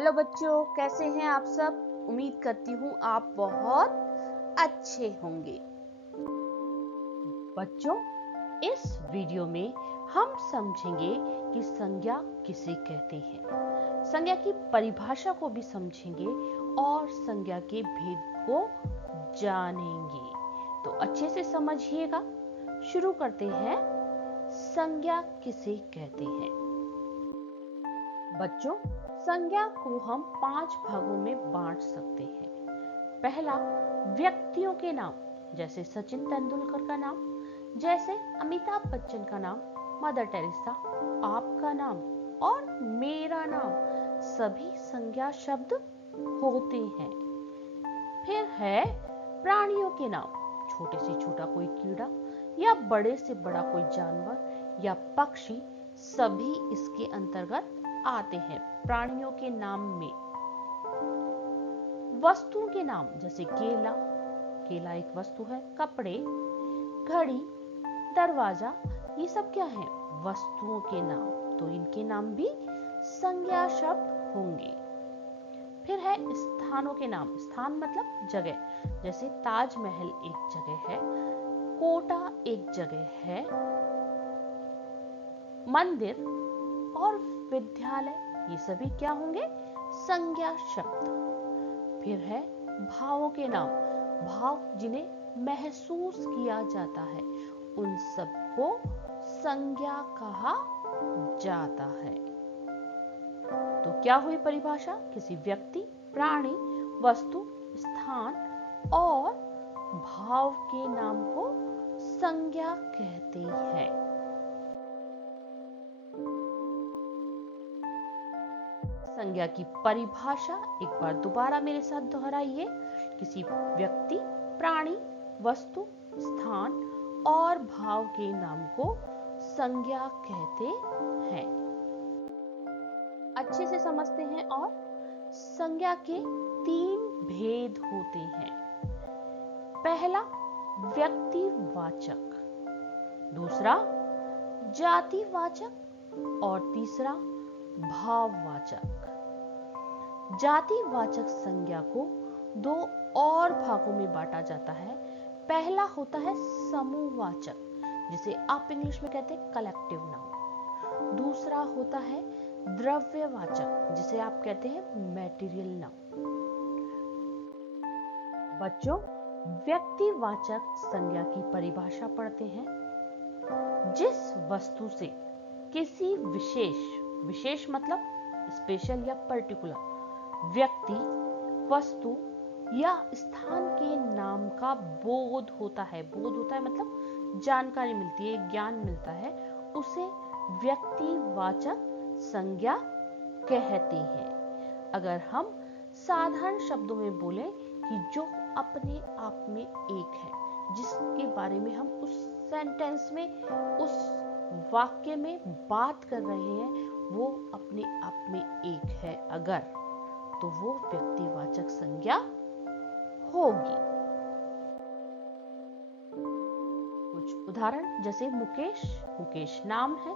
Hello बच्चों, कैसे हैं आप सब। उम्मीद करती हूँ आप बहुत अच्छे होंगे। बच्चों, इस वीडियो में हम समझेंगे कि संज्ञा किसे कहते हैं, संज्ञा की परिभाषा को भी समझेंगे और संज्ञा के भेद को जानेंगे। तो अच्छे से समझिएगा। शुरू करते हैं। संज्ञा किसे कहते हैं। बच्चों, संज्ञा को हम 5 भागों में बांट सकते हैं। पहला, व्यक्तियों के नाम, जैसे सचिन तेंदुलकर का नाम, जैसे अमिताभ बच्चन का नाम, मदर टेरेसा, आपका नाम और मेरा नाम, सभी संज्ञा शब्द होते हैं। फिर है प्राणियों के नाम, छोटे से छोटा कोई कीड़ा या बड़े से बड़ा कोई जानवर या पक्षी, सभी इसके अंतर्गत आते हैं प्राणियों के नाम में। वस्तुओं के नाम, जैसे केला, केला एक वस्तु है, कपड़े, घड़ी, दरवाजा, ये सब क्या है, वस्तुओं के नाम, तो इनके नाम भी संज्ञा शब्द होंगे। फिर है स्थानों के नाम, स्थान मतलब जगह, जैसे ताजमहल एक जगह है, कोटा एक जगह है, मंदिर और विद्यालय, ये सभी क्या होंगे, संज्ञा शब्द। फिर है भावों के नाम, भाव जिन्हें महसूस किया जाता है, उन सबको संज्ञा कहा जाता है। तो क्या हुई परिभाषा, किसी व्यक्ति, प्राणी, वस्तु, स्थान और भाव के नाम को संज्ञा कहते हैं। संज्ञा की परिभाषा एक बार दोबारा मेरे साथ दोहराइए। किसी व्यक्ति, प्राणी, वस्तु, स्थान और भाव के नाम को संज्ञा कहते हैं। अच्छे से समझते हैं। और संज्ञा के 3 भेद होते हैं। पहला, व्यक्तिवाचक, दूसरा जातिवाचक और तीसरा भाववाचक। जातिवाचक संज्ञा को 2 और भागों में बांटा जाता है। पहला होता है समूहवाचक, जिसे आप इंग्लिश में कहते हैं कलेक्टिव नाउन। दूसरा होता है द्रव्यवाचक, जिसे आप कहते हैं मैटेरियल नाउन। बच्चों, व्यक्तिवाचक संज्ञा की परिभाषा पढ़ते हैं। जिस वस्तु से किसी विशेष मतलब स्पेशल या पर्टिकुलर व्यक्ति, वस्तु या स्थान के नाम का बोध होता है, मतलब जानकारी मिलती है, ज्ञान मिलता है, उसे व्यक्तिवाचक संज्ञा कहते हैं। अगर हम साधारण शब्दों में बोले कि जो अपने आप में एक है, जिसके बारे में हम उस सेंटेंस में, उस वाक्य में बात कर रहे हैं, वो अपने आप में एक है अगर, तो वो व्यक्तिवाचक संज्ञा होगी। कुछ उदाहरण, जैसे मुकेश नाम है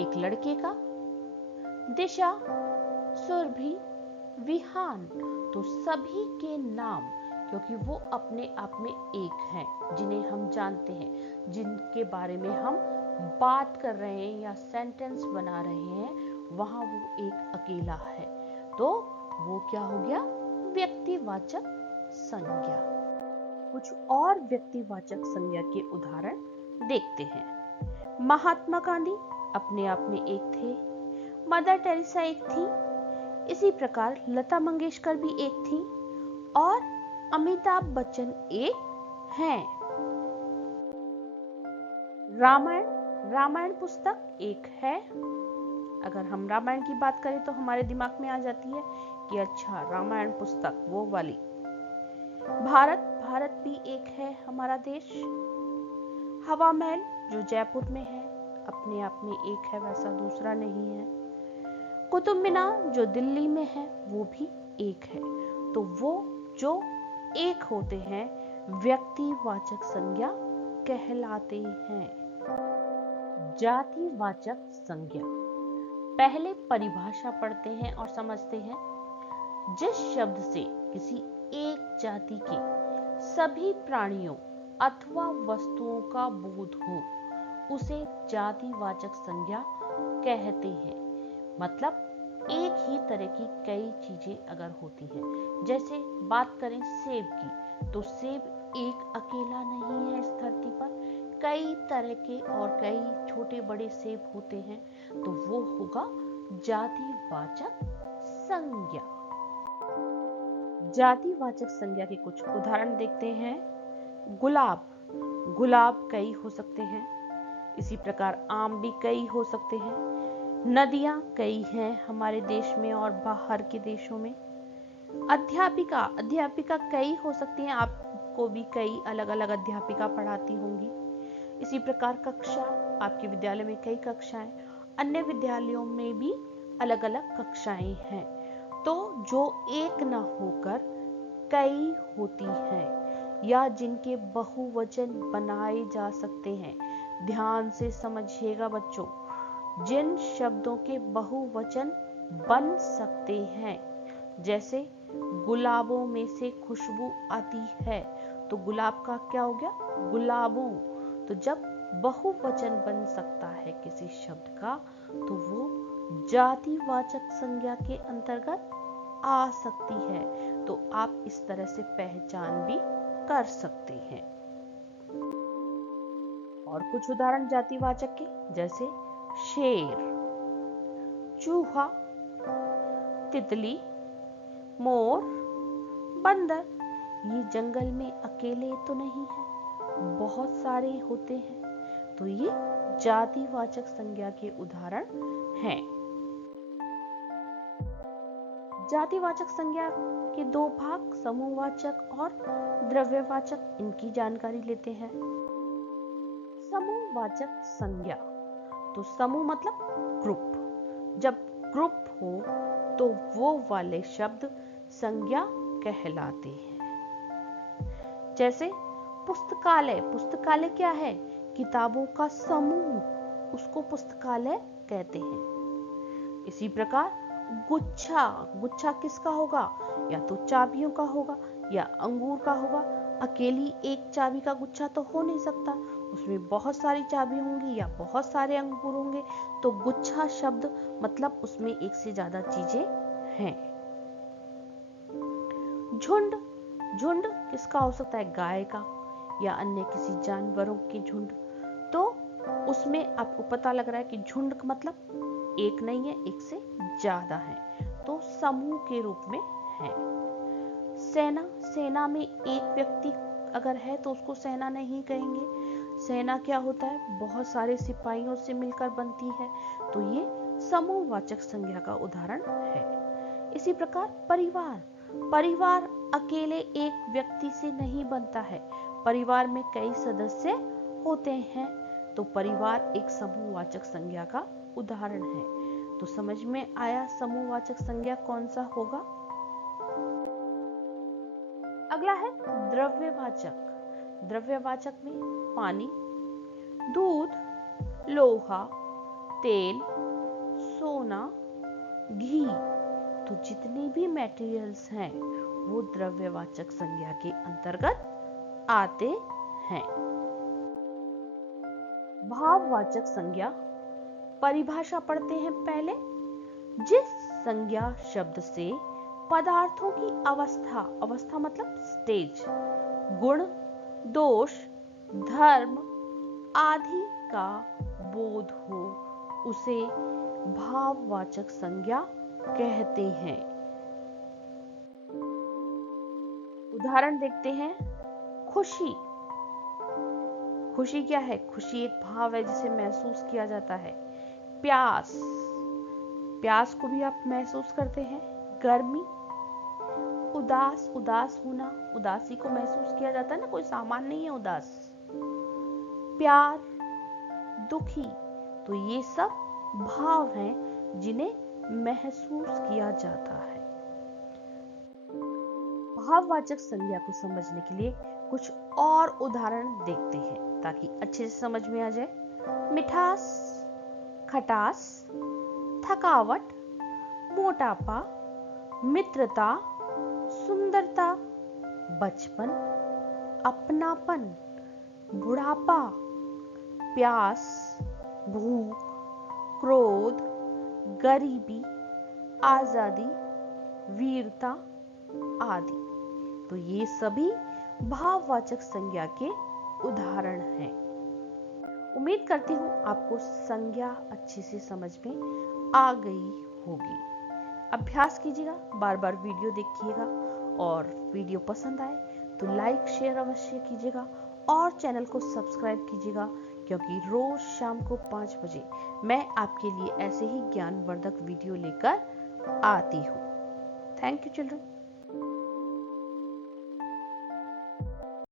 एक लड़के का, दिशा, सुरभि, विहान, तो सभी के नाम, क्योंकि वो अपने आप में एक हैं, जिन्हें हम जानते हैं, जिनके बारे में हम बात कर रहे हैं या सेंटेंस बना रहे हैं, वहां वो एक अकेला है, तो वो क्या हो गया, व्यक्तिवाचक संज्ञा। कुछ और व्यक्तिवाचक संज्ञा के उदाहरण देखते हैं। महात्मा गांधी अपने आप में एक थे, मदर टेरेसा एक थी, इसी प्रकार लता मंगेशकर भी एक थी और अमिताभ बच्चन एक हैं। रामायण पुस्तक एक है। अगर हम रामायण की बात करें तो हमारे दिमाग में आ जाती है कि अच्छा, रामायण पुस्तक वो वाली। भारत भी एक है, हमारा देश। हवा महल जो जयपुर में है, अपने आप में एक है, वैसा दूसरा नहीं है। कुतुब मीनार जो दिल्ली में है, वो भी एक है। तो वो जो एक होते हैं व्यक्तिवाचक संज्ञा कहलाते हैं। जातिवाचक संज्ञा, पहले परिभाषा पढ़ते हैं और समझते हैं। जिस शब्द से किसी एक जाति के सभी प्राणियों अथवा वस्तुओं का बोध हो उसे जातिवाचक संज्ञा कहते हैं। मतलब एक ही तरह की कई चीजें अगर होती हैं, जैसे बात करें सेब की, तो सेब एक अकेला नहीं है इस धरती पर, कई तरह के और कई छोटे बड़े सेब होते हैं, तो वो होगा जातिवाचक संज्ञा। जातिवाचक संज्ञा के कुछ उदाहरण देखते हैं। गुलाब, गुलाब कई हो सकते हैं। इसी प्रकार आम भी कई हो सकते हैं। नदियां कई हैं हमारे देश में और बाहर के देशों में। अध्यापिका, अध्यापिका कई हो सकती हैं, आपको भी कई अलग अलग अध्यापिका पढ़ाती होंगी। इसी प्रकार कक्षा, आपके विद्यालय में कई कक्षाएं, अन्य विद्यालयों में भी अलग अलग कक्षाएं हैं। तो जो एक न होकर कई होती हैं या जिनके बहुवचन बनाए जा सकते हैं। ध्यान से समझिएगा बच्चों, जिन शब्दों के बहुवचन बन सकते हैं, जैसे गुलाबों में से खुशबू आती है, तो गुलाब का क्या हो गया? गुलाबों। तो जब बहुवचन बन सकता है किसी शब्द का, तो वो जातिवाचक संज्ञा के अंतर्गत आ सकती है। तो आप इस तरह से पहचान भी कर सकते हैं। और कुछ उदाहरण जातिवाचक के, जैसे शेर, चूहा, तितली, मोर, बंदर। ये जंगल में अकेले तो नहीं है, बहुत सारे होते हैं। तो ये जातिवाचक संज्ञा के उदाहरण हैं। जातिवाचक संज्ञा के दो भाग, समूहवाचक और द्रव्यवाचक, इनकी जानकारी लेते हैं। समूहवाचक संज्ञा, तो समूह मतलब ग्रुप। जब ग्रुप हो तो वो वाले शब्द संज्ञा कहलाते हैं। जैसे पुस्तकालय, पुस्तकालय क्या है? किताबों का समूह, उसको पुस्तकालय कहते हैं। इसी प्रकार गुच्छा, गुच्छा किसका होगा? या तो चाबियों का होगा या अंगूर का होगा। अकेली एक चाबी का गुच्छा तो हो नहीं सकता, उसमें बहुत सारी चाबी होंगी या बहुत सारे अंगूर होंगे। तो गुच्छा शब्द मतलब उसमें एक से ज्यादा चीजें हैं। झुंड, झुंड किसका हो सकता है? गाय का या अन्य किसी जानवरों के झुंड। तो उसमें आपको पता लग रहा है कि झुंड का मतलब एक नहीं है, एक से ज्यादा है, तो समूह के रूप में है। सेना, सेना में एक व्यक्ति अगर है तो उसको सेना नहीं कहेंगे। सेना क्या होता है? बहुत सारे सिपाहियों से मिलकर बनती है। तो ये समूहवाचक संज्ञा का उदाहरण है। इसी प्रकार परिवार, परिवार अकेले एक व्यक्ति से नहीं बनता है, परिवार में कई सदस्य होते हैं। तो परिवार एक समूहवाचक संज्ञा का उदाहरण है। तो समझ में आया समूहवाचक संज्ञा कौन सा होगा? अगला है द्रव्यवाचक। द्रव्यवाचक में पानी, दूध, लोहा, तेल, सोना, घी, तो जितने भी मटेरियल्स हैं वो द्रव्यवाचक संज्ञा के अंतर्गत आते हैं। भाववाचक संज्ञा, परिभाषा पढ़ते हैं पहले। जिस संज्ञा शब्द से पदार्थों की अवस्था, अवस्था मतलब स्टेज, गुण, दोष, धर्म आदि का बोध हो उसे भाववाचक संज्ञा कहते हैं। उदाहरण देखते हैं। खुशी, खुशी क्या है? खुशी एक भाव है जिसे महसूस किया जाता है। प्यास, प्यास को भी आप महसूस करते हैं। गर्मी, उदास, उदास होना, उदासी को महसूस किया जाता है ना, कोई सामान नहीं है उदास। प्यार, दुखी, तो ये सब भाव हैं जिन्हें महसूस किया जाता है। भाववाचक संज्ञा को समझने के लिए कुछ और उदाहरण देखते हैं ताकि अच्छे से समझ में आ जाए। मिठास, खटास, थकावट, मोटापा, मित्रता, सुंदरता, बचपन, अपनापन, बुढ़ापा, प्यास, भूख, क्रोध, गरीबी, आजादी, वीरता आदि। तो ये सभी भाववाचक संज्ञा के उदाहरण हैं। उम्मीद करती हूँ आपको संज्ञा अच्छे से समझ में आ गई होगी। अभ्यास कीजिएगा, बार बार वीडियो देखिएगा और वीडियो पसंद आए तो लाइक शेयर अवश्य कीजिएगा और चैनल को सब्सक्राइब कीजिएगा, क्योंकि रोज शाम को 5 बजे मैं आपके लिए ऐसे ही ज्ञानवर्धक वीडियो लेकर आती हूँ। Thank you children.